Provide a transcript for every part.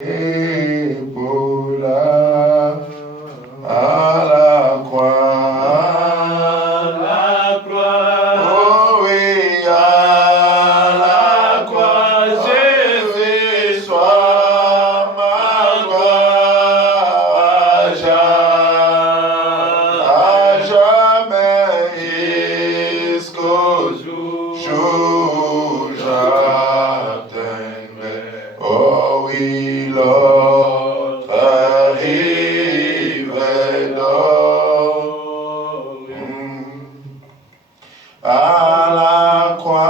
épaulas à la croix, oh oui, à la croix, Jésus soit ma gloire à jamais jusqu'au jour j'atteindrai. Oh oui, l'autre rive d'or. À la croix,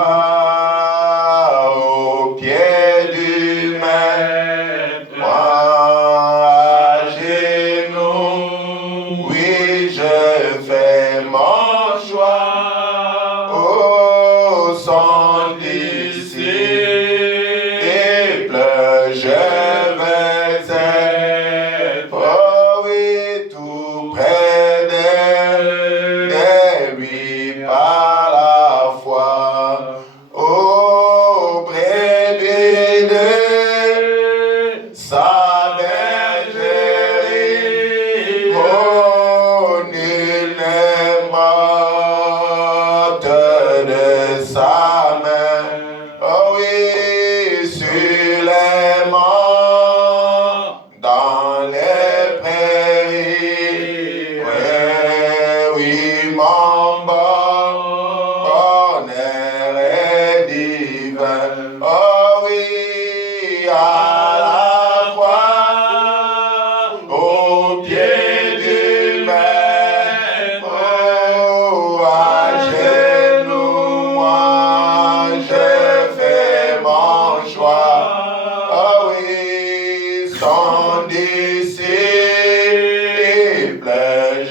au pied du maître, moi à genoux, oui, je fais mon choix. Oh, son disciple, je vais être, oh oui, tout près de lui par la foi. Oh, brebis de sa bergerie, oh, nul n'est morte de sa main. Oh oui, sur les monts, dans les prairies, ouais, oui, mon bonheur est divin. Oh oui, à la croix, au pied du maître, oh, à genoux, moi je fais mon choix. Oh oui, son disciple,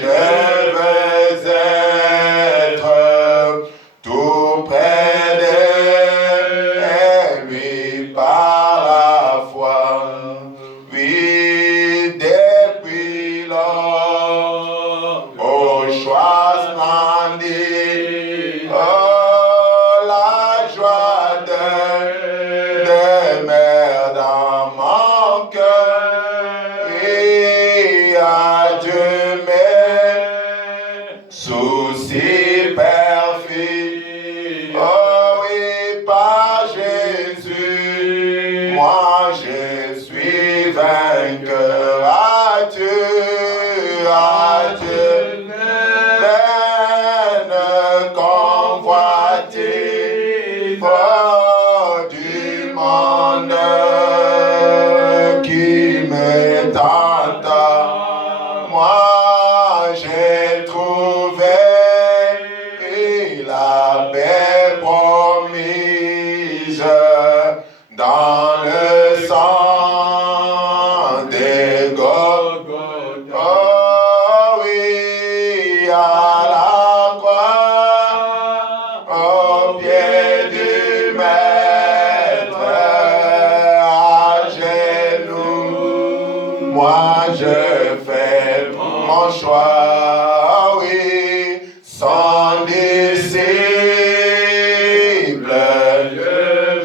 je veux être tout près de lui par la foi. Oui, depuis lors, au choix splendide, oh, la joie demeure dans mon cœur. Et adieu mes soucis perfides. Oh oui, par Jésus, moi je suis vainqueur. Adieu, vaine convoitise du monde qui me tente. Moi j'ai trouvé la paix promise dans le sang des Golgotha. Oh oui, à la croix, au pied du maître, à genoux, moi je fais mon choix. Oh oui, son disciple, je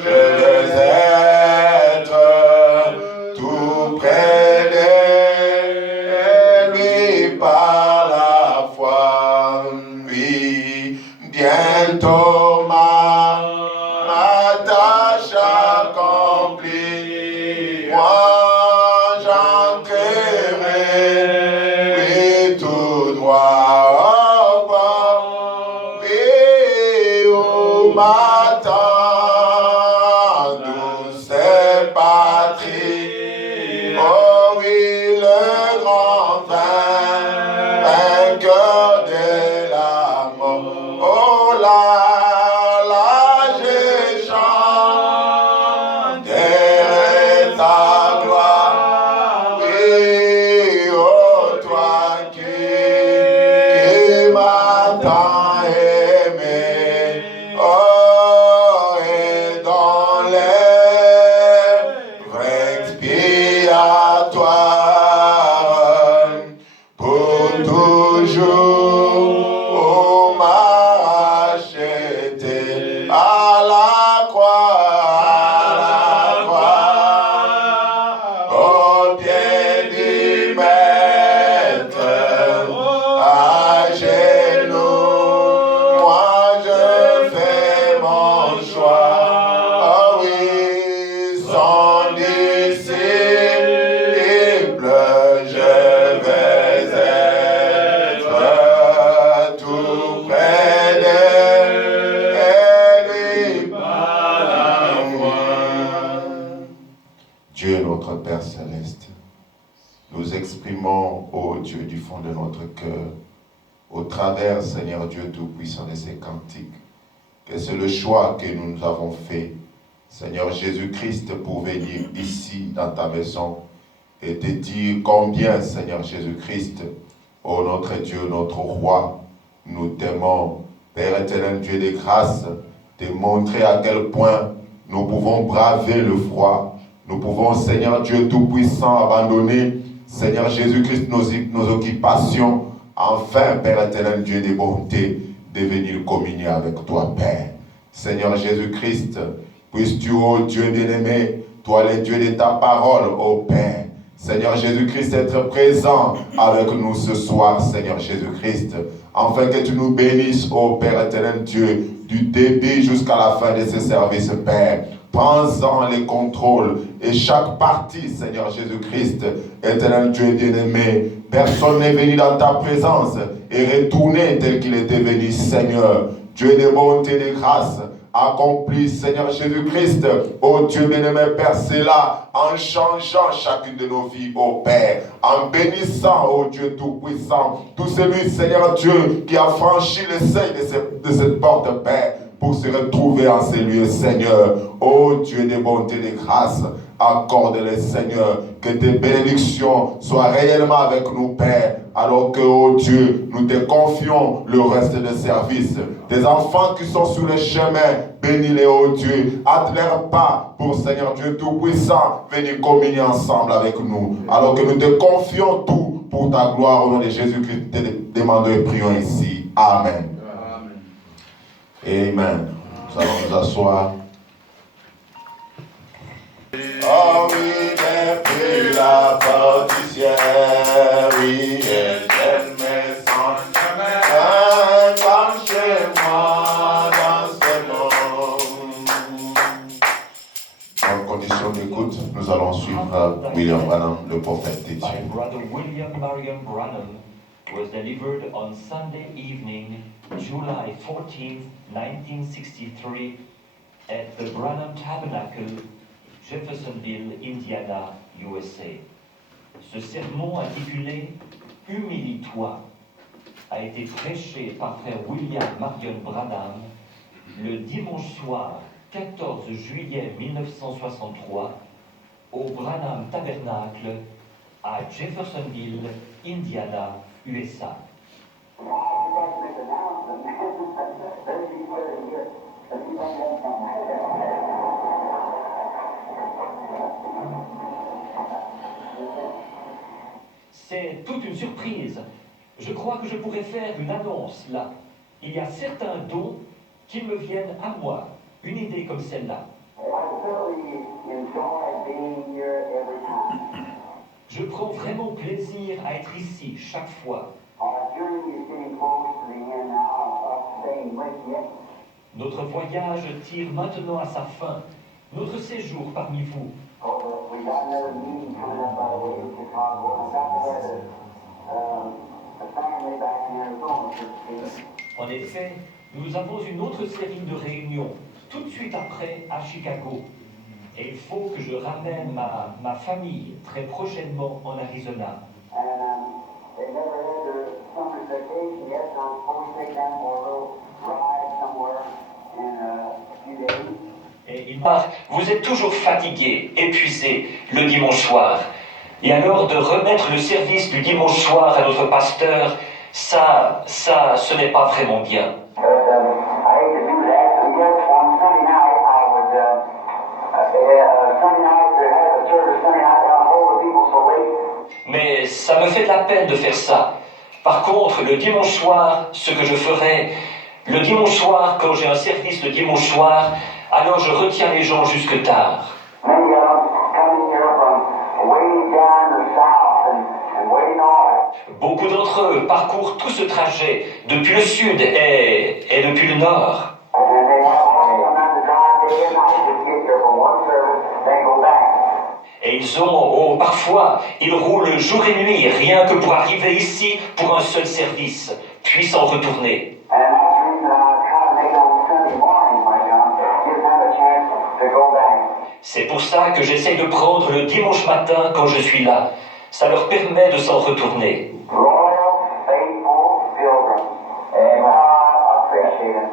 veux être tout près de lui par la foi. Oui, bientôt ma tâche accomplie, moi j'entrerai, oui, tout droit au port, oui, où m'attend douce patrie. Oh oui, le grand vainqueur de la mort. Oh là, je chanterai ta gloire. Oui, oh toi qui m'attends aimé. Oh, et dans l'œuvre expiatoire, pour toujours, oh, m'a racheté à la croix, Père Céleste, nous exprimons, ô Dieu, du fond de notre cœur, au travers, Seigneur Dieu Tout-Puissant, de ces cantiques, que c'est le choix que nous avons fait, Seigneur Jésus-Christ, pour venir ici, dans ta maison, et te dire combien, Seigneur Jésus-Christ, ô notre Dieu, notre Roi, nous t'aimons. Père éternel, Dieu de grâce, te montrer à quel point nous pouvons braver le froid. Nous pouvons, Seigneur Dieu Tout-Puissant, abandonner, Seigneur Jésus-Christ, nos occupations. Enfin, Père éternel, Dieu de bonté, de venir communier avec toi, Père. Seigneur Jésus-Christ, puisses-tu, ô Dieu bien-aimé, toi le Dieu de ta parole, ô Père, Seigneur Jésus-Christ, être présent avec nous ce soir, Seigneur Jésus-Christ, afin que tu nous bénisses, ô Père éternel Dieu, du début jusqu'à la fin de ce service, Père. Prends-en les contrôles et chaque partie, Seigneur Jésus-Christ, éternel Dieu bien-aimé, personne n'est venu dans ta présence et retourné tel qu'il était venu, Seigneur. Dieu de bonté et de grâce, accomplis, Seigneur Jésus-Christ, ô Dieu bien-aimé, Père, c'est là, en changeant chacune de nos vies, ô Père, en bénissant, ô Dieu Tout-Puissant, tout celui, Seigneur Dieu, qui a franchi le seuil de cette porte, Père, pour se retrouver en ces lieux, Seigneur. Ô Dieu de bonté et de grâce, accorde-les, Seigneur, que tes bénédictions soient réellement avec nous, Père, alors que, ô Dieu, nous te confions le reste des services. Tes enfants qui sont sur le chemin, bénis-les, ô Dieu, hâte-leurs pas pour, Seigneur Dieu Tout-Puissant, venir communier ensemble avec nous, alors que nous te confions tout pour ta gloire, au nom de Jésus-Christ, te demandons et prions ici. Amen. Amen. Nous allons nous asseoir. Oh oui, depuis la porte du ciel, oui, elle me sent comme chez moi dans ce monde. En condition d'écoute, nous allons suivre William Branham, le prophète de Dieu. My brother William Marion Branham was delivered on Sunday evening, July 14th, 1963, at the Branham Tabernacle, Jeffersonville, Indiana, USA. Ce sermon intitulé « Humilie-toi » a été prêché par frère William Marion Branham le dimanche soir 14 juillet 1963 au Branham Tabernacle à Jeffersonville, Indiana, USA. C'est toute une surprise. Je crois que je pourrais faire une annonce là. Il y a certains dons qui me viennent à moi. Une idée comme celle-là. Je prends vraiment plaisir à être ici chaque fois. Notre voyage tire maintenant à sa fin. Notre séjour parmi vous. En effet, nous avons une autre série de réunions tout de suite après à Chicago. Et il faut que je ramène ma famille très prochainement en Arizona. Et il m'a dit, vous êtes toujours fatigué, épuisé le dimanche soir. Et alors de remettre le service du dimanche soir à notre pasteur, ça, ce n'est pas vraiment bien. Mais ça me fait de la peine de faire ça. Par contre, le dimanche soir, ce que je ferai, le dimanche soir, quand j'ai un service le dimanche soir, alors je retiens les gens jusque tard. Beaucoup d'entre eux parcourent tout ce trajet depuis le sud et depuis le nord. Et parfois, ils roulent jour et nuit, rien que pour arriver ici pour un seul service, puis s'en retourner. C'est pour ça que j'essaye de prendre le dimanche matin quand je suis là. Ça leur permet de s'en retourner. Loyal, faithful pilgrims. And I appreciate it.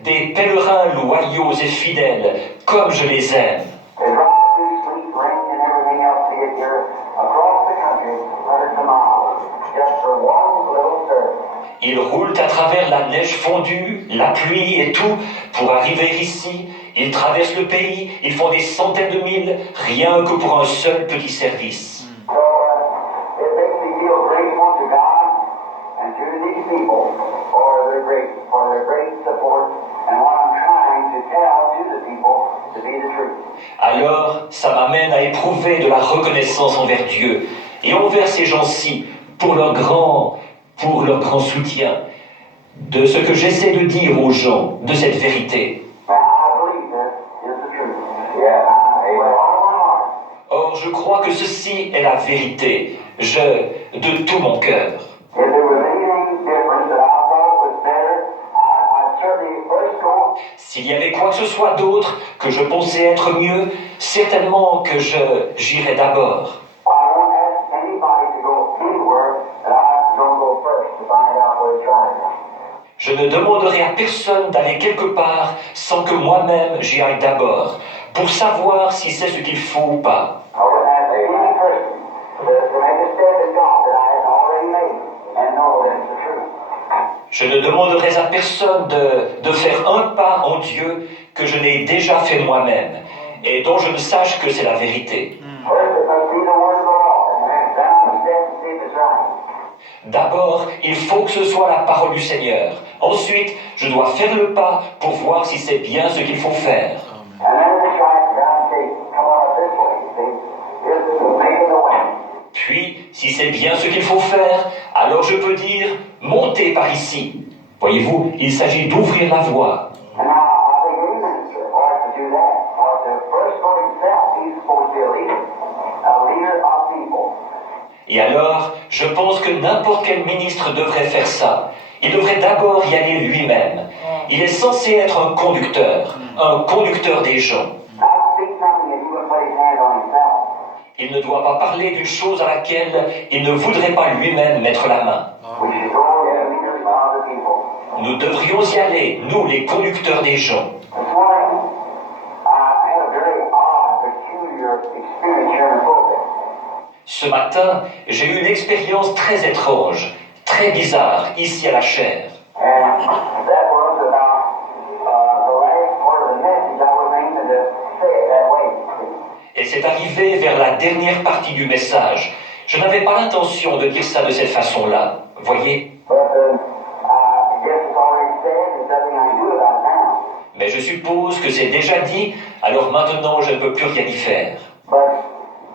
Des pèlerins loyaux et fidèles, comme je les aime. They drive through sleet, rain, and everything else to get here across the country, hundreds of miles, just for one little service. Ils roulent à travers la neige fondue, la pluie et tout pour arriver ici. Ils traversent le pays, ils font des centaines de milles, rien que pour un seul petit service. So it makes me feel grateful to God and to these people for their great support and what I'm trying to tell to the people to be the truth. Alors, ça m'amène à éprouver de la reconnaissance envers Dieu et envers ces gens-ci pour leur grand soutien de ce que j'essaie de dire aux gens, de cette vérité. Now, I believe this is the truth. Yeah, with all my heart. Or, je crois que ceci est la vérité, de tout mon cœur. If there was anything different that I thought was better, I'd certainly first go. S'il y avait quoi que ce soit d'autre que je pensais être mieux, certainement que j'irais d'abord. I won't ask anybody to go anywhere that I don't go first to find out what it's trying. Je ne demanderai à personne d'aller quelque part sans que moi-même j'y aille d'abord, pour savoir si c'est ce qu'il faut ou pas. I wouldn't ask any person to make a step in God that I had already made and know that it's the truth. Je ne demanderai à personne de faire un pas en Dieu que je n'ai déjà fait moi-même et dont je ne sache que c'est la vérité. First, it must be the word of the Lord, and then I must step and see if it's right. D'abord, il faut que ce soit la parole du Seigneur. Ensuite, je dois faire le pas pour voir si c'est bien ce qu'il faut faire. And then if it's right, God say, come on up this way. See, it's making the way. Puis, si c'est bien ce qu'il faut faire, alors je peux dire « montez par ici ». Voyez-vous, il s'agit d'ouvrir la voie. And now, I think any minister ought to do that. Or to first go himself, he's supposed to be a leader of people. Et alors, je pense que n'importe quel ministre devrait faire ça. Il devrait d'abord y aller lui-même. Il est censé être un conducteur des gens. Not speak something if he wouldn't put his hand on himself. Il ne doit pas parler d'une chose à laquelle il ne voudrait pas lui-même mettre la main. We should go as leaders of the people. Nous devrions y aller, nous, les conducteurs des gens. This morning, I had a very odd, peculiar experience here in the pulpit. Ce matin, j'ai eu une expérience très étrange, très bizarre, ici à la chaire. And that was about the last part of the message. I was aiming to say it that way. Et c'est arrivé vers la dernière partie du message. Je n'avais pas l'intention de dire ça de cette façon-là, voyez. But I guess it's already said. There's nothing I can do about it now. Mais je suppose que c'est déjà dit, alors maintenant je ne peux plus rien y faire. But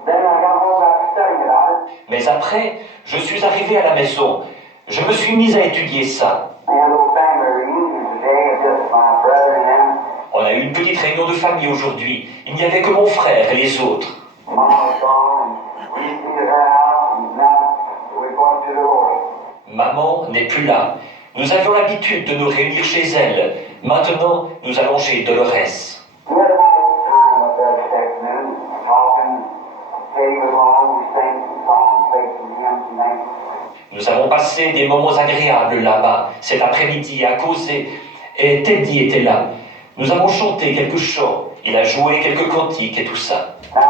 then I got home after studying about it. Mais après, je suis arrivé à la maison. Je me suis mis à étudier ça. We had a little family reunion today. It's just my brother and them. On a eu une petite réunion de famille aujourd'hui. Il n'y avait que mon frère et les autres. Mom was gone, and we used to be at her house, and now we're going to the Lord. Maman n'est plus là. Nous avions l'habitude de nous réunir chez elle. Maintenant, nous allons chez Dolores. We had a nice time up there this afternoon, talking. Katie was along, we sang some songs, played some hymns and things. Nous avons passé des moments agréables là-bas, cet après-midi, à causer. Et Teddy était là. Nous avons chanté quelques chants. Il a joué quelques cantiques et tout ça. Now,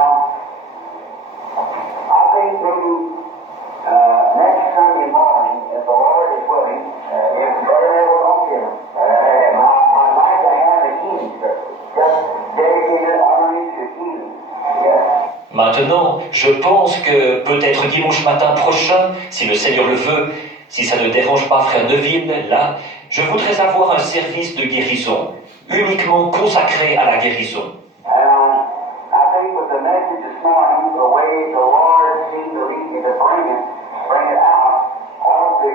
I think maybe next Sunday morning, if the Lord is willing, if Brother Neville don't get him, I'd like to have a healing service, just dedicated only to healing. Yes. Maintenant, je pense que peut-être dimanche matin prochain, si le Seigneur le veut, si ça ne dérange pas Frère Neville, là, je voudrais avoir un service de guérison, uniquement consacré à la guérison. I think with the message this morning, the way the Lord seemed to lead me to bring it out, ought to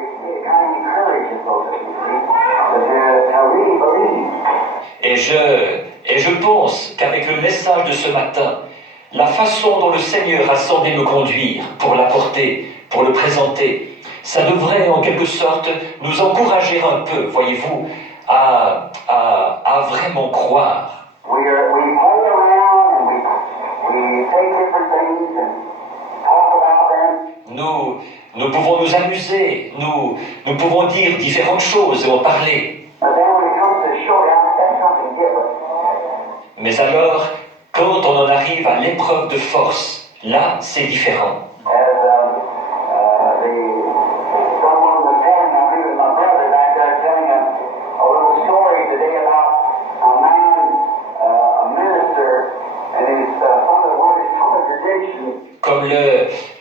kind of encourage us those of you, see, to really believe. Et je pense qu'avec le message de ce matin, la façon dont le Seigneur a semblé me conduire pour l'apporter, pour le présenter, ça devrait en quelque sorte nous encourager un peu, voyez-vous, à vraiment croire. We play around and we take different things and talk about them. Nous pouvons nous amuser, nous pouvons dire différentes choses et en parler. But then when it comes to the showdown, that's something different. Mais alors, quand on en arrive à l'épreuve de force, là, c'est différent. As someone was telling me, I believe it was my brother back there, telling a little story today about a man, a minister, and his son of one of his congregations. Comme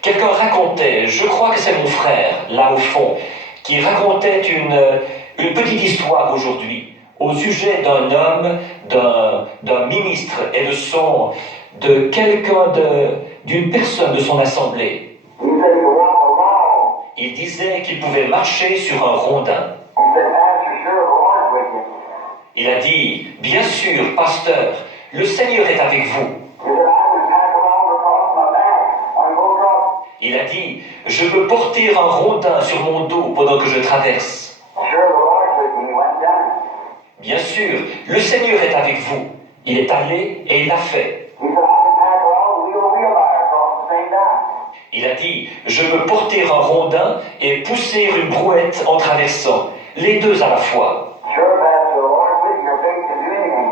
quelqu'un racontait, je crois que c'est mon frère, là au fond, qui racontait une petite histoire aujourd'hui au sujet d'un homme, d'un ministre et de quelqu'un, d'une personne de son assemblée. He said you walk along. Il disait qu'il pouvait marcher sur un rondin. He said, Pastor, sure, the Lord's with you. Il a dit, bien sûr, pasteur, le Seigneur est avec vous. He said, I can pack along across my back on go across. Il a dit, je peux porter un rondin sur mon dos pendant que je traverse. Sure, the Lord's with me. He went down. Bien sûr, le Seigneur est avec vous. Il est allé et il l'a fait. He said, I can pack along wheelbarrow across the same time. Il a dit, je peux porter un rondin et pousser une brouette en traversant, les deux à la fois. Sure, Pastor, the Lord's with you. Your faith can do anything.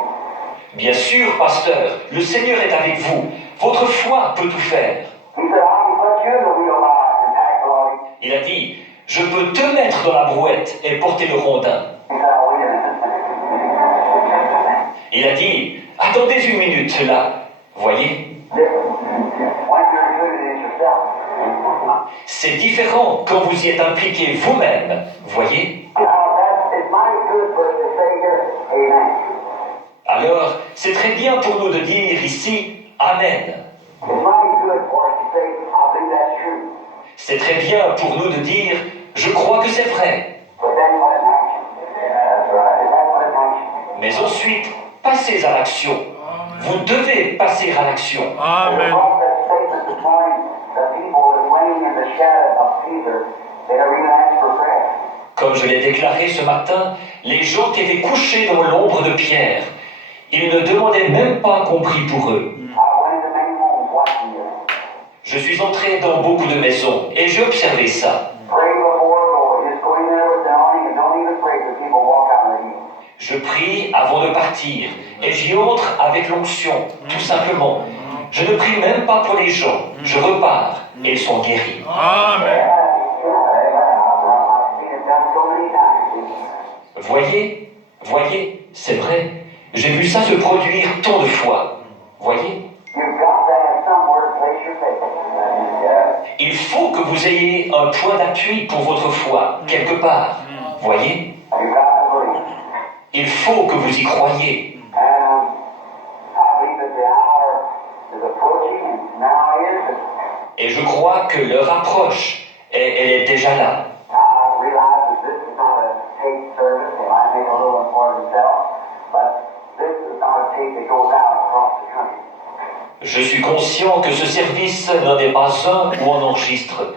Bien sûr, pasteur, le Seigneur est avec vous. Votre foi peut tout faire. He said, I can put you in the wheelbarrow and pack along. Il a dit, je peux te mettre dans la brouette et porter le rondin. He said, oh, wait a minute. Il a dit, attendez une minute là. Voyez, Once you're included in yourself. c'est différent quand vous y êtes impliqué vous-même. Voyez. Now, it's mighty good for us to say here, amen. Alors, c'est très bien pour nous de dire ici, Amen. It's mighty good for us to say, I believe that's true. C'est très bien pour nous de dire, je crois que c'est vrai. But then put it in action. That's right. Then put it in action. Mais ensuite, passez à l'action. Vous devez passer à l'action. We Amen. brought that statement this morning, the people that laying in the shadow of Peter, they never even asked for prayer. Comme je l'ai déclaré ce matin, les gens qui étaient couchés dans l'ombre de Pierre, ils ne demandaient même pas qu'on prie pour eux. I went into many homes watching you. Je suis entré dans beaucoup de maisons et j'ai observé ça. Pray before go. Just go in there with the anointing and don't even pray till people walk out of the heat. Je prie avant de partir et j'y entre avec l'onction, tout simplement. Je ne prie même pas pour les gens. Je repars et ils sont guéris. Amen. I've seen it done so many times. Voyez, c'est vrai. J'ai vu ça se produire tant de fois. Voyez, You've got to have somewhere to place your faith. Yeah. il faut que vous ayez un point d'appui pour votre foi, quelque part. Voyez, You've got to believe. il faut que vous y croyiez. And I believe that the hour is approaching, and now is. Et je crois que l'heure approche et elle est déjà là. I realize that this is not a tape service. They might make a little one for themselves, but this is not a tape that goes out across the country. Je suis conscient que ce service n'en est pas un où on enregistre.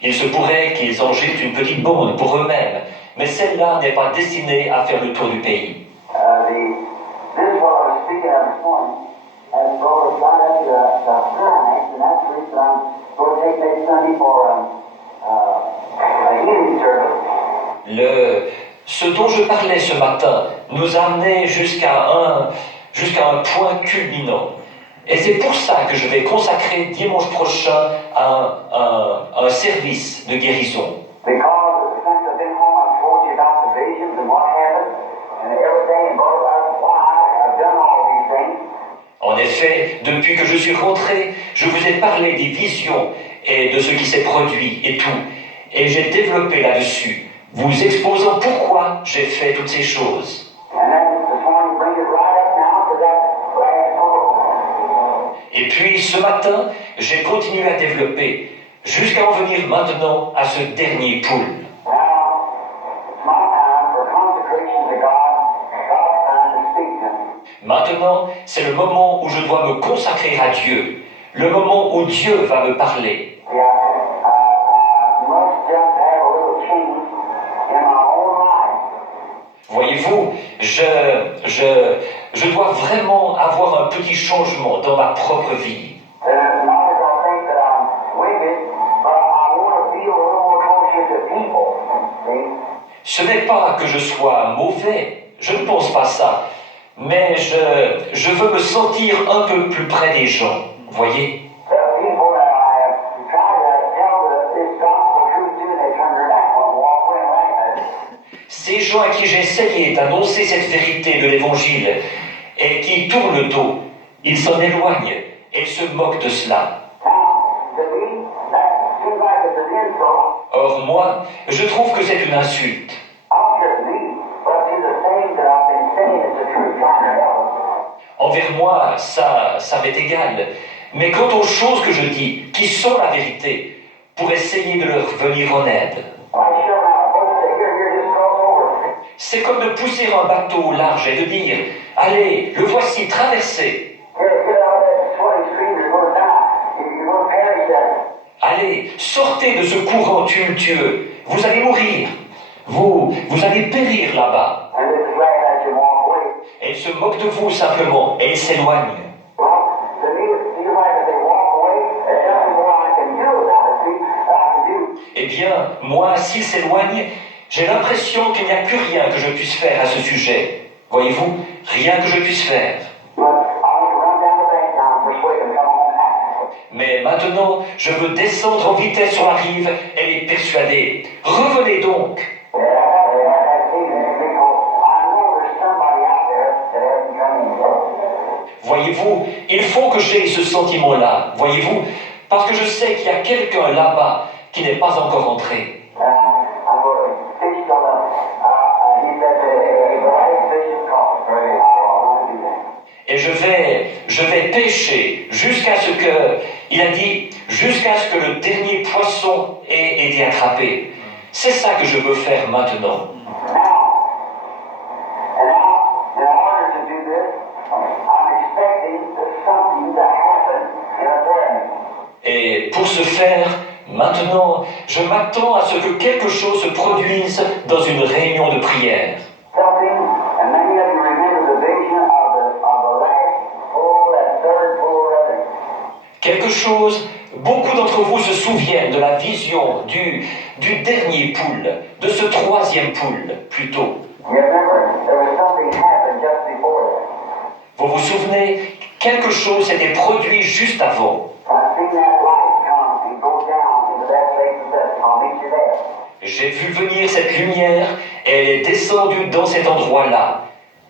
Il se pourrait qu'ils en jettent une petite bande pour eux-mêmes, mais celle-là n'est pas destinée à faire le tour du pays. This is what I was speaking of this morning, as Brother got into the climax, and that's the reason I'm going to take next Sunday for a healing service. Ce dont je parlais ce matin nous a amené jusqu'à un point culminant. Et c'est pour ça que je vais consacrer dimanche prochain un service de guérison. Because since I've been home, I've told you about the visions and what happened and everything, and brought about why I've done all these things. En effet, depuis que je suis rentré, je vous ai parlé des visions et de ce qui s'est produit et tout. Et j'ai développé là-dessus, vous exposant pourquoi j'ai fait toutes ces choses. And then this morning, bring it right up now to that last poem. Et puis ce matin, j'ai continué à développer, jusqu'à en venir maintenant à ce dernier pool. Now, it's my time for consecration to God. God's time to speak to me. Maintenant, c'est le moment où je dois me consacrer à Dieu, le moment où Dieu va me parler. Yeah, I must just have a little change in my own life. Voyez-vous, je dois vraiment avoir un petit changement dans ma propre vie. And not that I think that I'm wicked, but I want to feel a little more closer to people. See? Ce n'est pas que je sois mauvais, je ne pense pas ça, mais je veux me sentir un peu plus près des gens, voyez. There are people that I have tried to tell this gospel truth to, and they turn their back and walk away like that. Ces gens à qui j'ai essayé d'annoncer cette vérité de l'Évangile et qui tournent le dos, ils s'en éloignent et se moquent de cela. Now, to me, that seems like it's an insult. Or moi, je trouve que c'est une insulte. Not just me, but to the things that I've been saying is the truth trying to help them. Envers moi, ça m'est égal. Mais quant aux choses que je dis, qui sont la vérité, pour essayer de leur venir en aide, Like shoving out a boat, say, here, just cross over. c'est comme de pousser un bateau au large et de dire « Allez, le voici traversé. Get out of that sweaty stream, you're going to die. You're going to perish there. Allez, sortez de ce courant tumultueux. Vous allez mourir. Vous allez périr là-bas. » And this is right at you walk away. Et ils se moquent de vous simplement et ils s'éloignent. Well, to me, it seems like if they walk away, there's nothing more I can do about it, see, that I can do. Eh bien, moi, s'ils s'éloignent, j'ai l'impression qu'il n'y a plus rien que je puisse faire à ce sujet. Voyez-vous, rien que je puisse faire. But I want to run down the bank now and persuade them to come on back. Mais maintenant, je veux descendre en vitesse sur la rive et les persuader. Revenez donc. Yeah, that's easy, because I know there's somebody out there that hasn't come in. Voyez-vous, il faut que j'aie ce sentiment-là. Voyez-vous, parce que je sais qu'il y a quelqu'un là-bas qui n'est pas encore entré. I'm going to fish on he said the right fish is caught. Right. I want to do that. Et je vais pêcher jusqu'à ce que, il a dit, jusqu'à ce que le dernier poisson ait été attrapé. C'est ça que je veux faire maintenant. Now, in order to do this, I'm expecting something to happen in a prayer meeting. Et pour ce faire, maintenant, je m'attends à ce que quelque chose se produise dans une réunion de prière. Something, and many of you remember the vision of the last pull, that third pull, rather. Quelque chose, beaucoup d'entre vous se souviennent de la vision du dernier poule, de ce troisième poule, plutôt. You remember there was something happened just before that. Vous vous souvenez, quelque chose s'était produit juste avant. I've seen that light come and go down into that place and said, I'll meet you there. J'ai vu venir cette lumière et elle est descendue dans cet endroit-là.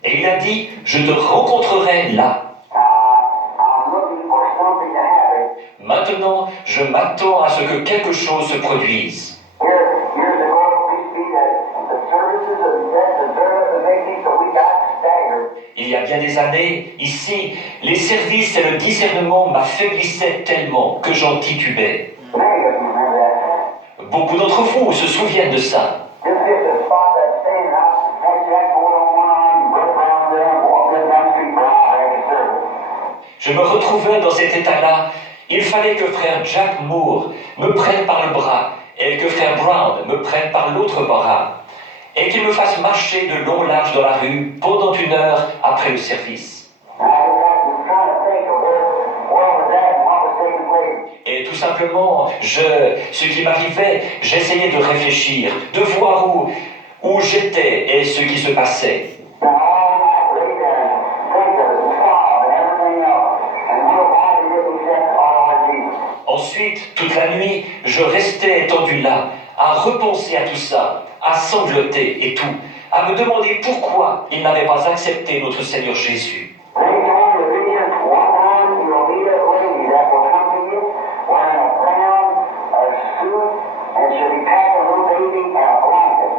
Et il a dit, je te rencontrerai là. I'm looking for something to happen. Maintenant, je m'attends à ce que quelque chose se produise. Years ago, it used to be that the services and that the service would make me so we got staggered. Il y a bien des années, ici, les services et le discernement m'affaiblissaient tellement que j'en titubais. Many of you remember that. Beaucoup d'entre vous se souviennent de ça. This is the spot that's standing out. Had Jack go on one arm, run around there, and walk down the street right after service. Je me retrouvais dans cet état-là. Il fallait que frère Jack Moore me prenne par le bras et que frère Brown me prenne par l'autre bras et qu'il me fasse marcher de long large dans la rue pendant 1 heure après le service. And I was trying to think of where was that and what was taking place. Et tout simplement, ce qui m'arrivait, j'essayais de réfléchir, de voir où j'étais et ce qui se passait. And all night, lay there and think of it and sob and everything else. And wonder why they didn't accept our Lord Jesus. Ensuite, toute la nuit, je restais étendu là, à repenser à tout ça, à sangloter et tout, à me demander pourquoi ils n'avaient pas accepté notre Seigneur Jésus. Anytime the vision, one time you'll meet a lady that will come to you wearing a brown suit and she'll be packing a little baby and a blanket.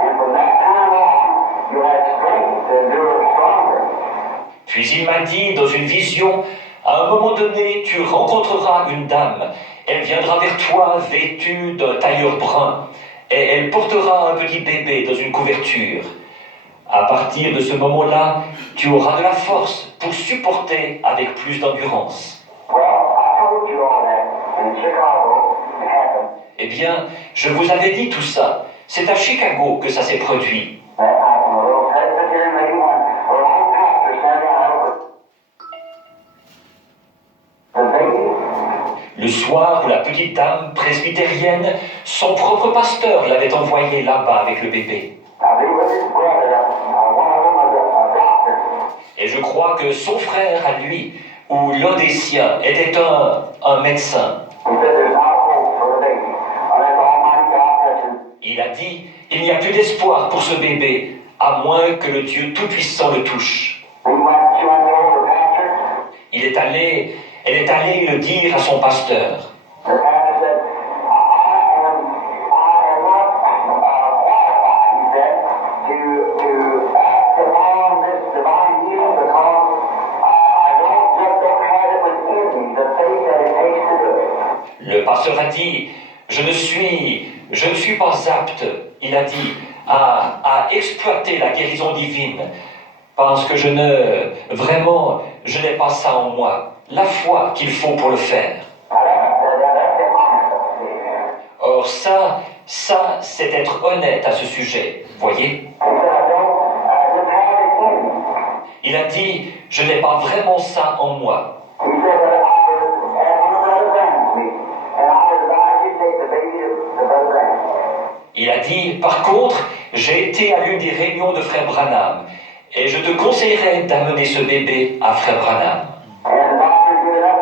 And from that time on, you'll have strength to endure stronger. Puis il m'a dit dans une vision, à un moment donné, tu rencontreras une dame. Elle viendra vers toi vêtue d'un tailleur brun et elle portera un petit bébé dans une couverture. À partir de ce moment-là, tu auras de la force pour supporter avec plus d'endurance. Well, I told you all that in Chicago. It happened. Eh bien, je vous avais dit tout ça. C'est à Chicago que ça s'est produit. That night when a little Presbyterian lady, when a little pastor sat down over the baby Le soir où la petite dame presbytérienne, son propre pasteur l'avait envoyé là-bas avec le bébé. Now, he was his brother. One of them was a doctor. Et je crois que son frère à lui, ou l'un des siens, était un médecin. He said, there's not hope for the baby unless Almighty God touches. Il a dit, il n'y a plus d'espoir pour ce bébé, à moins que le Dieu Tout-Puissant le touche. He went to the older pastor. Elle est allée le dire à son pasteur. The pastor said, I am not qualified, he said, to act upon this divine healing because I don't have it within me, the faith that it takes to do it. Le pasteur a dit, je ne suis pas apte, il a dit, à exploiter la guérison divine, parce que je n'ai pas ça en moi, la foi qu'il faut pour le faire. That's it. Or ça, c'est être honnête à ce sujet, voyez. He said, I just have it in me. Il a dit, je n'ai pas vraiment ça en moi. He said that I was at one of Brother Graham's meetings, and I would advise you to take the baby to Brother Graham. Il a dit, par contre, j'ai été à l'une des réunions de Frère Branham, et je te conseillerais d'amener ce bébé à Frère Branham. And the doctor gave it up.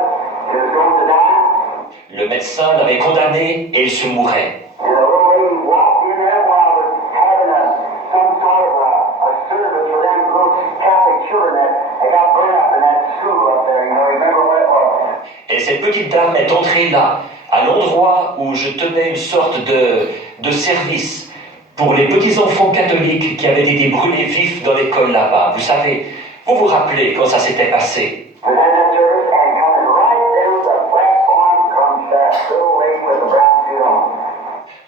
He was going to die. Le médecin l'avait condamné et il se mourait. And the little lady walked in there while I was having some sort of a service for them little Catholic children that got burned up in that school up there. You know, remember what it was? Et cette petite dame est entrée là, à l'endroit où je tenais une sorte de service pour les petits-enfants catholiques qui avaient été brûlés vifs dans l'école là-bas. Vous vous rappelez quand ça s'était passé? We had that service, and coming right there was a platform comes that little lady with the brown suit on.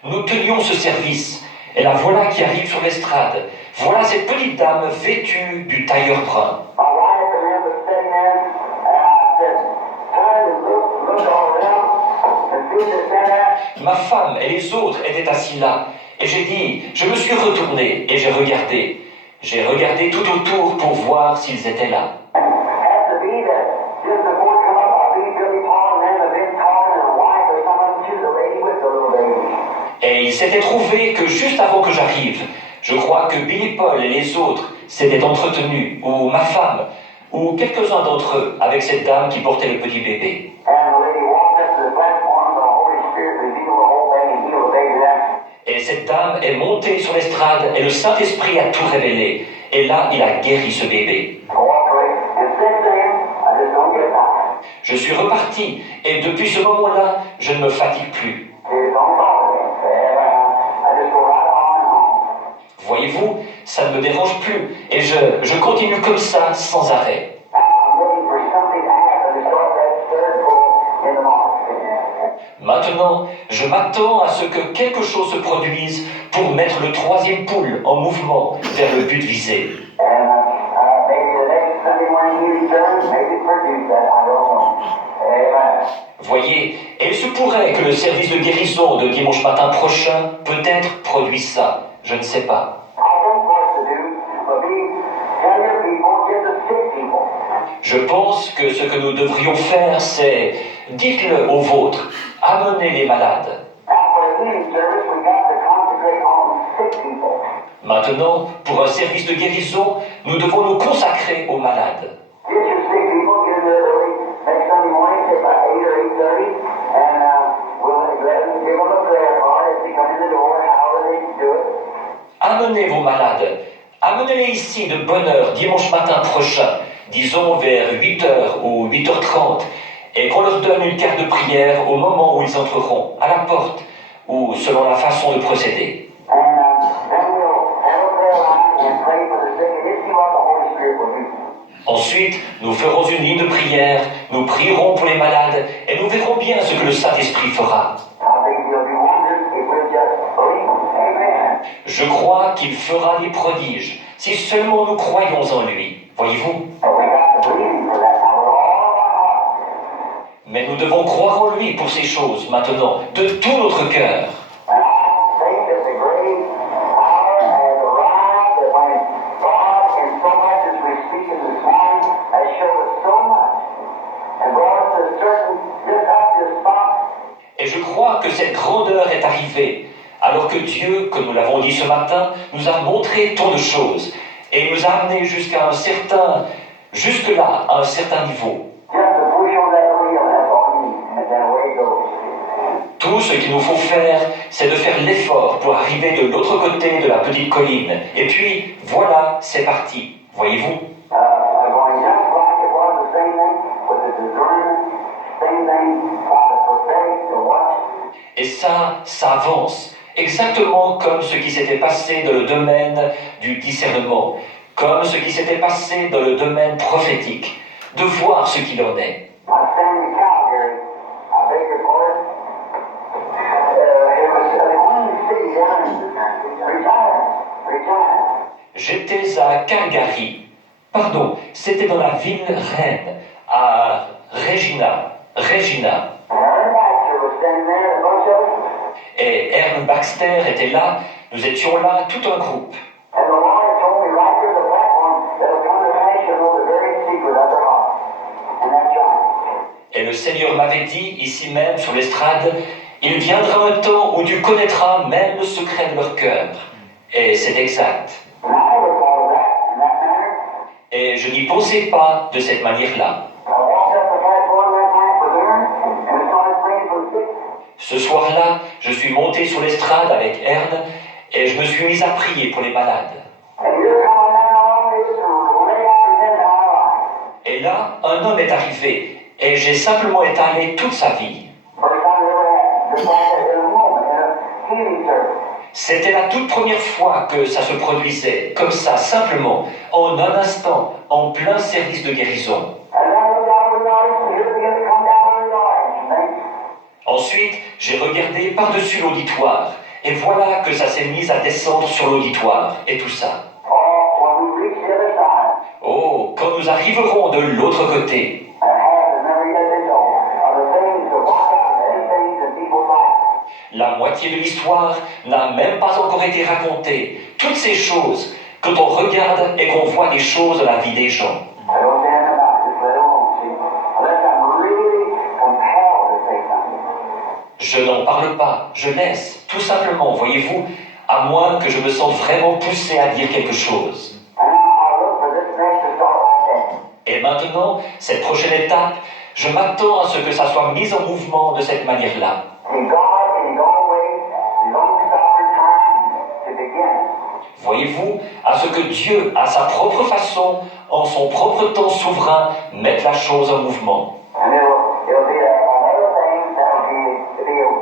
Nous tenions ce service, et la voilà qui arrive sur l'estrade. Voilà cette petite dame vêtue du tailleur brun. My wife and him was sitting there, and I said, turn and look all around and see if there's there. Ma femme et les autres étaient assis là, et j'ai dit, je me suis retourné et j'ai regardé. J'ai regardé tout autour pour voir s'ils étaient là. Has to be that just before it come up, I see Billy Paul and them have been talking to the wife or some of them to the lady with the little baby. Et il s'était trouvé que juste avant que j'arrive, je crois que Billy Paul et les autres s'étaient entretenus, ou ma femme, ou quelques-uns d'entre eux, avec cette dame qui portait le petit bébé. And the lady walked up to the platform, the Holy Spirit revealed the whole thing and healed the baby then. Et cette dame est montée sur l'estrade et le Saint-Esprit a tout révélé. Et là, il a guéri ce bébé. I walked away. And since then, I just don't get tired. Je suis reparti et depuis ce moment-là, je ne me fatigue plus. It don't bother me. I just go right on and on. Voyez-vous, ça ne me dérange plus et je continue comme ça sans arrêt. I'm looking for something to happen to start that third pull in the morning. Maintenant, je m'attends à ce que quelque chose se produise pour mettre le troisième poule en mouvement vers le but visé. And maybe the next Sunday morning he returns, maybe produce that, I don't know. Amen. Voyez, et il se pourrait que le service de guérison de dimanche matin prochain peut-être produise ça. Je ne sais pas. I think what to do will be tell your people, get the sick people. Je pense que ce que nous devrions faire, c'est dites-le aux vôtres, amenez les malades. Now for a healing service, we got to concentrate on sick people. Maintenant, pour un service de guérison, nous devons nous consacrer aux malades. Get your sick people, get in there early next Sunday morning, say about 8 or 8:30, and we'll let them give them a prayer card as they come in the door, however they do it. Amenez vos malades. Amenez-les ici de bonne heure, dimanche matin prochain, disons vers 8h ou 8h30, et qu'on leur donne une carte de prière au moment où ils entreront, à la porte, ou selon la façon de procéder. And then we'll have a prayer line and pray for the sick and just see what the Holy Spirit will do. Ensuite, nous ferons une ligne de prière, nous prierons pour les malades, et nous verrons bien ce que le Saint-Esprit fera. I think he'll do wonders if we'll just believe. Amen. Je crois qu'il fera des prodiges, si seulement nous croyons en lui. Voyez-vous? But we got to believe him for that now with all of our heart. Mais nous devons croire en lui pour ces choses maintenant, de tout notre cœur. And I think that the great hour has arrived that when God, in so much as we're speaking this morning, has showed us so much and brought us to a certain, just up to a spot Et je crois que cette grandeur est arrivée, alors que Dieu, comme nous l'avons dit ce matin, nous a montré tant de choses, et nous a amenés jusqu'à jusque-là, à un certain niveau. Just to push on that wheel, that's all you need, and then away it goes. Tout ce qu'il nous faut faire, c'est de faire l'effort pour arriver de l'autre côté de la petite colline. Et puis, voilà, c'est parti. Voyez-vous? Going just like it was the same thing with the discernment, same thing on the prophetic, the watch. Et ça avance. Exactement comme ce qui s'était passé dans le domaine du discernement. Comme ce qui s'était passé dans le domaine prophétique. De voir ce qu'il en est. I'm standing in Calgary. I beg your pardon. It was the only city down in retired. J'étais à Calgary. Pardon, c'était dans la ville reine, à Regina. Regina. Aaron Baxter was standing there, a bunch of us. Et Ern Baxter était là. Nous étions là, tout un groupe. And the Lord told me right here at the platform that will come to finish and know the very secret of their heart. And that's right. Et le Seigneur m'avait dit, ici même, sur l'estrade, il viendra un temps où tu connaîtras même le secret de leur cœur. Et c'est exact. And I never thought of that in that manner. Et je n'y pensais pas de cette manière-là. I walked up the platform that night with Aaron and we started praying for the sick. Ce soir-là, je suis monté sur l'estrade avec Ern et je me suis mis à prier pour les malades. And you're coming now on this to lay out his head on our life. Et là, un homme est arrivé et j'ai simplement étalé toute sa vie. First time it ever happened. Just like that in a moment in a healing service. C'était la toute première fois que ça se produisait, comme ça, simplement, en un instant, en plein service de guérison. And then I looked out over the audience and here began to come down on the audience. Ensuite, j'ai regardé par-dessus l'auditoire, et voilà que ça s'est mis à descendre sur l'auditoire, et tout ça. Oh, when we reached the other side, Oh, quand nous arriverons de l'autre côté, I have never yet been told of the things that walk out, many things in people's lives. la moitié de l'histoire n'a même pas encore été racontée. Toutes ces choses, quand on regarde et qu'on voit des choses dans la vie des gens. I don't say anything about it, just let it alone, see. Unless I'm really compelled to say something. Je n'en parle pas, je laisse, tout simplement, voyez-vous, à moins que je me sente vraiment poussé à dire quelque chose. And now I look for this next to start like that. Et maintenant, cette prochaine étape, je m'attends à ce que ça soit mis en mouvement de cette manière-là. See, God, in His own way, His own sovereign time, to begin. Voyez-vous, à ce que Dieu, à sa propre façon, en son propre temps souverain, mette la chose en mouvement. And it'll be another thing that'll be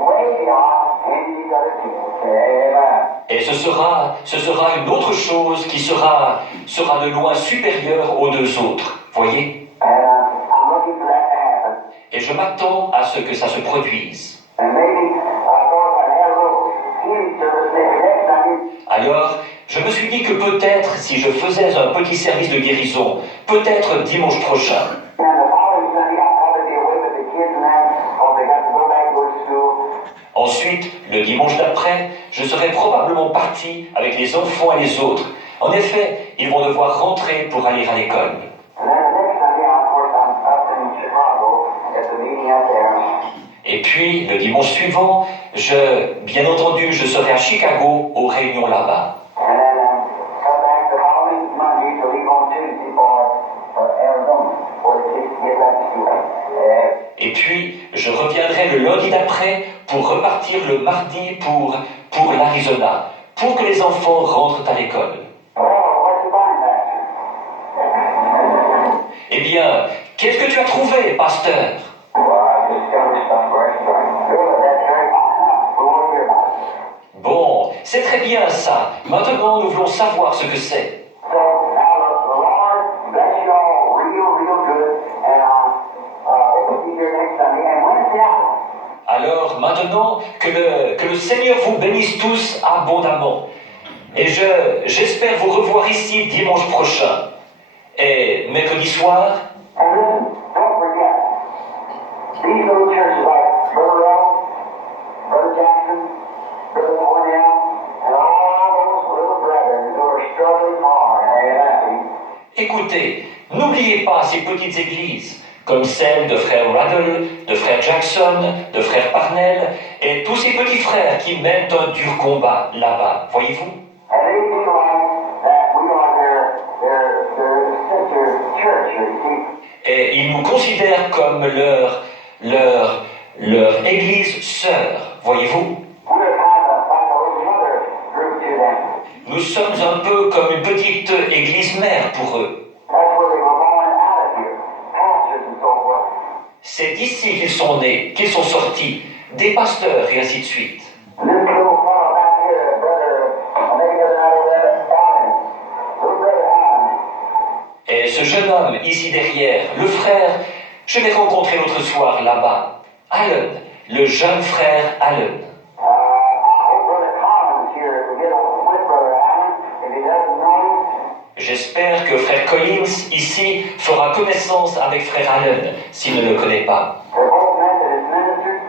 way beyond any of these other people. Amen. Et ce sera une autre chose qui sera de loin supérieure aux deux autres. Voyez? And I'm looking for that to happen. Et je m'attends à ce que ça se produise. And maybe I thought if I had a little healing service maybe next Sunday, Alors, je me suis dit que peut-être, si je faisais un petit service de guérison, peut-être dimanche prochain, and the following Sunday I'll probably be away with the kids and that, because they got to go back and go to school. ensuite, le dimanche d'après, je serai probablement parti avec les enfants et les autres. En effet, ils vont devoir rentrer pour aller à l'école. And then the next Sunday, of course, I'm up in Chicago at the meeting up there. Et puis, le dimanche suivant, bien entendu, je serai à Chicago aux réunions là-bas. And then come back the following Monday to leave on Tuesday for Arizona, for the kids to get back to school. Et puis, je reviendrai le lundi d'après pour repartir le mardi pour l'Arizona, pour que les enfants rentrent à l'école. Oh, what'd you find, Pastor? Eh bien, qu'est-ce que tu as trouvé, pasteur? Well, I discovered stuff for us. Good, that's very fine. Now, we want to hear about it. Bon, c'est très bien ça. Maintenant, nous voulons savoir ce que c'est. So, now the Lord bless you all real good, and we'll be here next Sunday. And when's the hour? Alors, maintenant, que le Seigneur vous bénisse tous abondamment. Et j'espère vous revoir ici dimanche prochain. Et mercredi soir, And listen, don't forget, these little churches like Brother Rowe, Brother Jackson, Brother Cornell, and all those little brethren who are struggling hard, amen. écoutez, n'oubliez pas ces petites églises, comme celle de frère Raddle, de frère Jackson, de frère Parnell, et tous ces petits frères qui mènent un dur combat là-bas, voyez-vous? And they feel like that we are their sister church, you see. Et ils nous considèrent comme leur église sœur, voyez-vous? We're kind of like a little mother group to them. Nous sommes un peu comme une petite église mère pour eux. That's where they were born out of here, pastors and so forth. C'est d'ici qu'ils sont nés, qu'ils sont sortis, des pasteurs et ainsi de suite. And this little fellow back here, brother, maybe the other night over there, Allen, little brother Allen. Et ce jeune homme ici derrière, le frère, je l'ai rencontré l'autre soir là-bas, Allen, le jeune frère Allen. I hope Brother Collins here to get with Brother Allen, if he doesn't know him. J'espère que frère Collins ici fera connaissance avec frère Allen s'il ne le connaît pas. They're both Methodist ministers,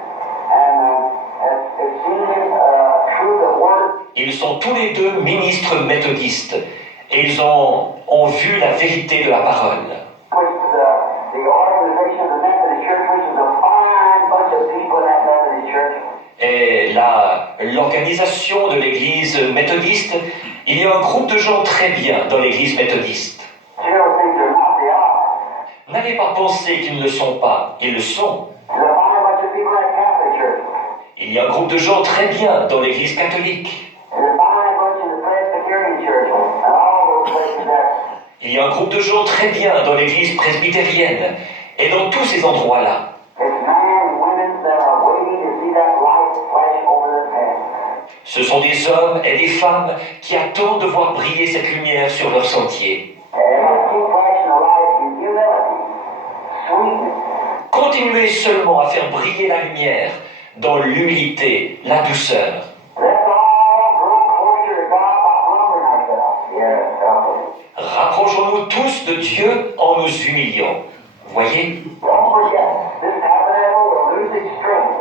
and have seen him through the Word. Ils sont tous les deux ministres méthodistes et ils ont vu la vérité de la parole. Which the organization of the Methodist Church, which is a fine bunch of people in that Methodist Church. Et l'organisation de l'église méthodiste, il y a un groupe de gens très bien dans l'église méthodiste. You don't think they're not, they are. N'allez pas penser qu'ils ne le sont pas, ils le sont. There's a fine bunch of people in that Catholic Church. Il y a un groupe de gens très bien dans l'église catholique. There's a fine bunch in the Presbyterian Church, and all those places there. Il y a un groupe de gens très bien dans l'église presbytérienne et dans tous ces endroits-là. It's men and women that are waiting to see that light flash over their path. Ce sont des hommes et des femmes qui attendent de voir briller cette lumière sur leur sentier. And they keep flashing the light in humility, sweetness. Continuez seulement à faire briller la lumière dans l'humilité, la douceur. Let's all grow closer to God by humbling ourselves. Yes, definitely. Rapprochons-nous tous de Dieu en nous humiliant. Voyez? Don't forget, this tabernacle will lose its strength.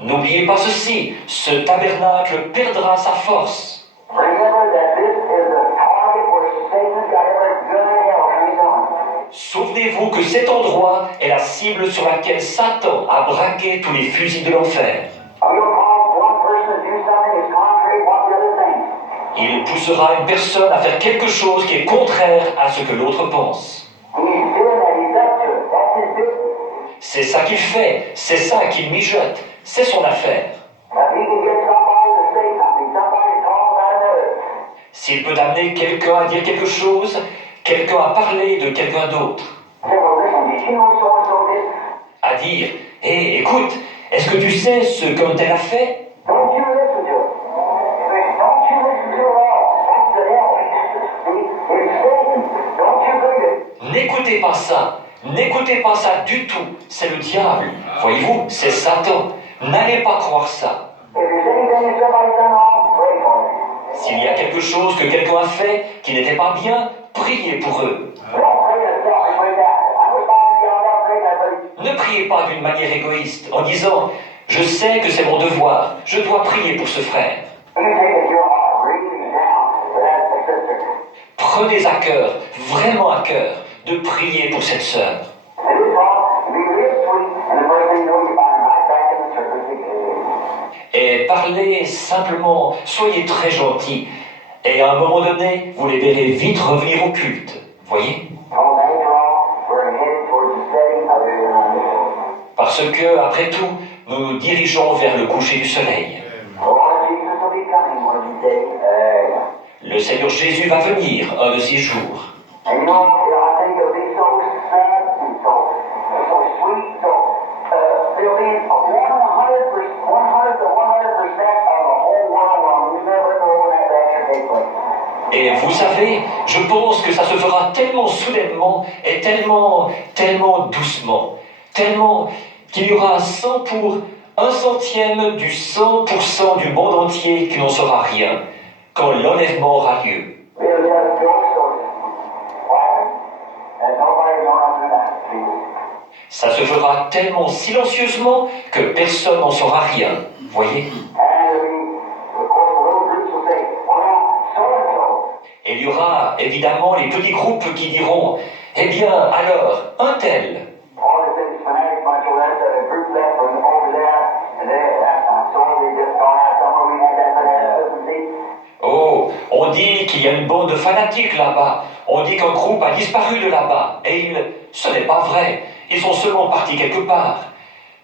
N'oubliez pas ceci, ce tabernacle perdra sa force. Remember that this is the target where Satan's got every gun in hell trained on. Souvenez-vous que cet endroit est la cible sur laquelle Satan a braqué tous les fusils de l'enfer. He'll cause one person to do something that's contrary to what the other thinks. Il poussera une personne à faire quelque chose qui est contraire à ce que l'autre pense. He's doing that, he's up to it. That's his business. C'est ça qu'il fait, c'est ça qu'il mijote, c'est son affaire. If he can get somebody to say something, somebody to talk about another, S'il peut amener quelqu'un à dire quelque chose, quelqu'un à parler de quelqu'un d'autre, say, well, listen, did you know so-and-so did? à dire « Hé, écoute, est-ce que tu sais ce qu'un tel a fait ?» Don't you listen to it. Don't you listen to it all. That's the devil. See, it's Satan. Don't you believe it. N'écoutez pas ça, n'écoutez pas ça du tout, c'est le diable. Voyez-vous, c'est Satan. N'allez pas croire ça. If there's anything that somebody's done wrong, pray for them. S'il y a quelque chose que quelqu'un a fait qui n'était pas bien, priez pour eux. Don't pray yourself and pray that. I was talking to y'all about praying that, but Ne priez pas d'une manière égoïste en disant « Je sais que c'est mon devoir, je dois prier pour ce frère. you take it to your heart, really down for that sister. Prenez à cœur, vraiment à cœur, de prier pour cette sœur. And this talk be real sweet, and the first thing you know, you find them right back in the service again. Et parlez simplement, soyez très gentils. Et à un moment donné, vous les verrez vite revenir au culte. Voyez? Because after all, we're headed towards the setting of the Parce que, après tout, nous nous dirigeons vers le coucher du soleil. Lord Jesus will be coming one of these days. Le Seigneur Jésus va venir un de ces jours. And you know, I think it'll be so sad and so sweet, it'll be 100% of the 100% of the whole world. We never know when that rapture takes place. Et vous savez, je pense que ça se fera tellement soudainement et tellement doucement, tellement qu'il y aura 100 pour 1 centième du 100% du monde entier qui n'en saura rien quand l'enlèvement aura lieu. It'll just go so quiet, and nobody knows after that. Ça se fera tellement silencieusement que personne n'en saura rien. Voyez? And it'll be, of course, the little groups will say, well, so-and-so. Et il y aura évidemment les petits groupes qui diront « Eh bien, alors, un tel ». Or they say, don't have somewhere we had that banana system, see? Oh, on dit qu'il y a une bande de fanatiques là-bas. On dit qu'un groupe a disparu de là-bas. Et ce n'est pas vrai. Ils sont seulement partis quelque part.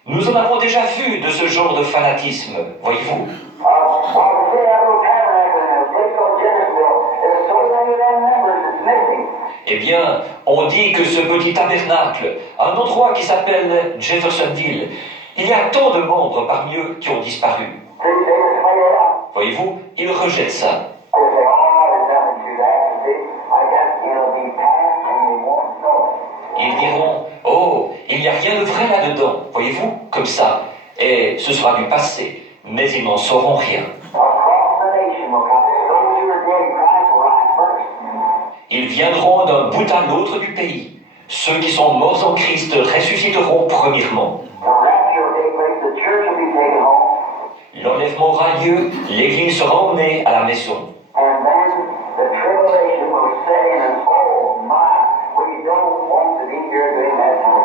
Nous en avons déjà vu de ce genre de fanatisme, voyez-vous. Well, we see that little tabernacle in a place called Jeffersonville. There's so many of them members that's missing. Eh bien, on dit que ce petit tabernacle, un endroit qui s'appelle Jeffersonville, il y a tant de membres parmi eux qui ont disparu. See, they just made it up. Voyez-vous, ils rejettent ça. They say, oh, there's nothing to that. See, I guess it'll be past and they won't know it. Ils diront, oh, il n'y a rien de vrai là-dedans, voyez-vous, comme ça. Et ce sera du passé, mais ils n'en sauront rien. Across the nation will come. Those who are dead in Christ will rise first. Ils viendront d'un bout à l'autre du pays. Ceux qui sont morts en Christ ressusciteront premièrement. The rapture will take place. The church will be taken home. L'enlèvement aura lieu, l'Église sera emmenée à la maison. And then the tribulation will set in and oh my, we don't want to be here during that time.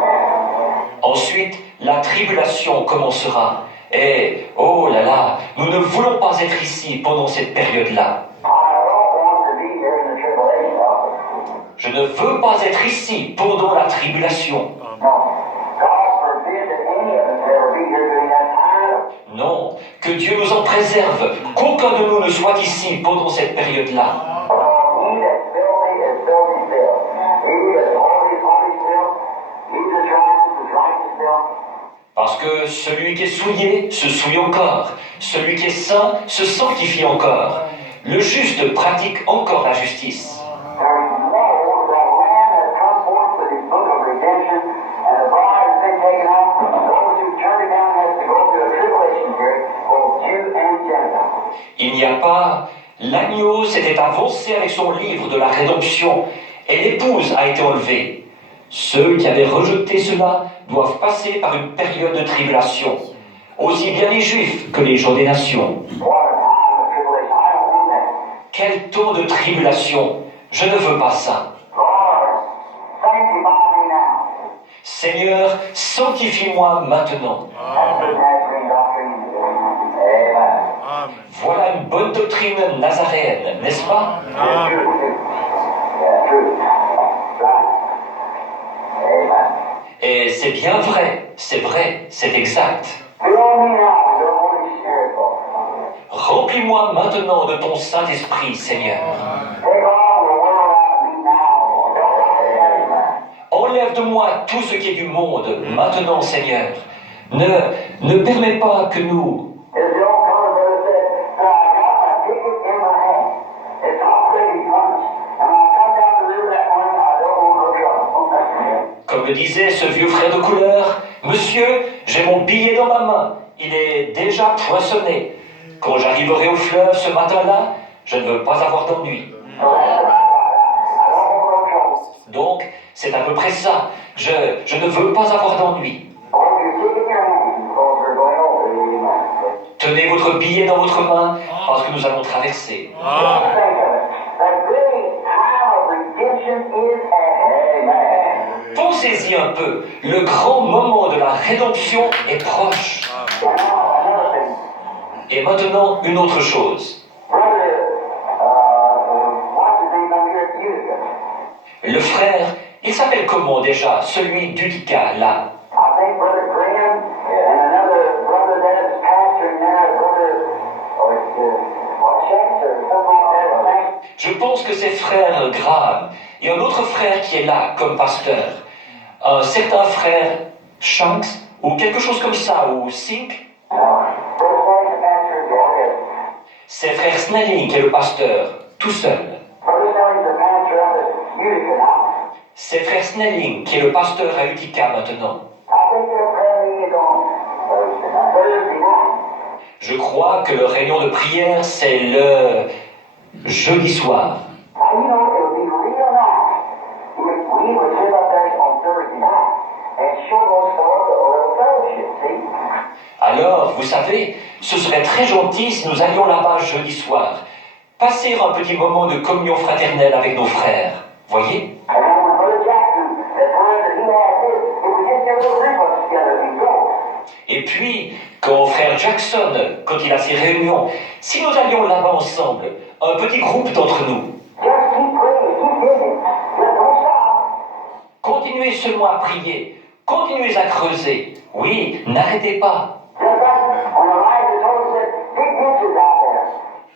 Ensuite, la tribulation commencera. Et, oh là là, nous ne voulons pas être ici pendant cette période-là. I don't want to be here in the tribulation. Je ne veux pas être ici pendant la tribulation. No. God forbid that any of us ever be here during that time. Non, que Dieu nous en préserve, qu'aucun de nous ne soit ici pendant cette période-là. He that's filthy is filthy still. He that's holy is holy still. He that's righteous is righteous still. Parce que celui qui est souillé se souille encore, celui qui est saint se sanctifie encore. Le juste pratique encore la justice. There's no that Lamb has come forth with his book of redemption, and the bride has been taken out. Those who turn it down has to go through a tribulation period, both Jew and Gentile. Il n'y a pas... L'agneau s'était avancé avec son livre de la rédemption, et l'épouse a été enlevée. Ceux qui avaient rejeté cela doivent passer par une période de tribulation, aussi bien les Juifs que les gens des nations. What a time of tribulation. I don't want that. Quel temps de tribulation! Je ne veux pas ça. Lord, sanctify me now. Seigneur, sanctifie-moi maintenant. That's the Nazarene doctrine. Amen. Amen. Voilà une bonne doctrine nazaréenne, n'est-ce pas? Yeah, true. Right. Amen. Et c'est bien vrai, c'est exact. Fill me now with your Holy Spirit, Lord. Remplis-moi maintenant de ton Saint-Esprit, Seigneur. Take all the world out of me now, Lord. Amen. Enlève de moi tout ce qui est du monde, maintenant, Seigneur. Ne permets pas que nous... As the old colored brother said, I got my ticket in my hand. It's already punched. And when I come down the river that morning, I don't want no trouble. Comme le disait ce vieux frère de couleur, « Monsieur, j'ai mon billet dans ma main. Il est déjà poinçonné. Quand j'arriverai au fleuve ce matin-là, je ne veux pas avoir d'ennui. So that's what I don't want no trouble. Donc, c'est à peu près ça. Je ne veux pas avoir d'ennui. Hold your ticket in your hand because we're going over. Amen. Tenez votre billet dans votre main parce que nous allons traverser. Think of it. The great time of redemption is at hand. Amen. Pensez-y un peu. Le grand moment de la rédemption est proche. And now another thing. Et maintenant, une autre chose. Brother, what's his name up here at Utica? Le frère, il s'appelle comment déjà, celui d'Utica, là? I think Brother Graham and another brother that is pastoring there, Brother Chester, something like that. Je pense que c'est frère Graham et un autre frère qui est là comme pasteur. Un certain frère Shanks ou quelque chose comme ça, ou Sink. Brother Snelling's the pastor of C'est frère Snelling qui est le pasteur, tout seul. Brother Snelling's the pastor up at Utica now. C'est frère Snelling qui est le pasteur à Utica maintenant. I think their prayer meeting is on Thursday night. Je crois que leur réunion de prière, c'est le jeudi soir. Now, you know, it would be real nice if we would sit up there on Thursday night and show those fellows a little fellowship, see? Alors, vous savez, ce serait très gentil si nous allions là-bas jeudi soir, passer un petit moment de communion fraternelle avec nos frères. Voyez? And then when Brother Jackson, the time that he had this, it was just their little group of us together and go. Et puis, quand frère Jackson, quand il a ses réunions, si nous allions là-bas ensemble, un petit groupe d'entre nous, Just keep praying, keep digging. Just don't stop. continuez seulement à prier, continuez à creuser. Oui, n'arrêtez pas. Just like when Elijah told us that dig ditches out there.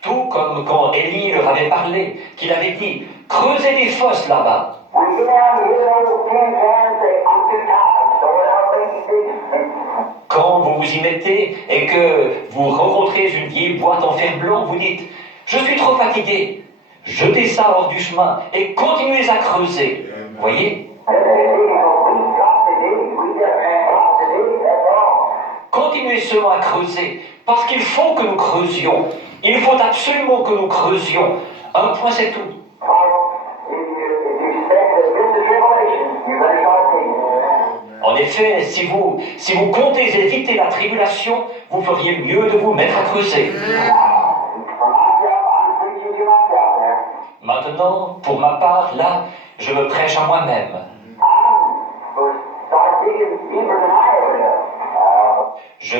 Tout comme quand Élie leur avait parlé, qu'il avait dit, creusez des fosses là-bas. When you get down and hit an old tin can and say, I'm too tired, throw it out there and dig. Quand vous vous y mettez et que vous rencontrez une vieille boîte en fer blanc, vous dites « Je suis trop fatigué ». Jetez ça hors du chemin et continuez à creuser. Voyez? Continuez seulement à creuser, parce qu'il faut que nous creusions. Il faut absolument que nous creusions. Un point, c'est tout. En effet, si vous comptez éviter la tribulation, vous feriez mieux de vous mettre à creuser. Maintenant, pour ma part, là, je me prêche à moi-même.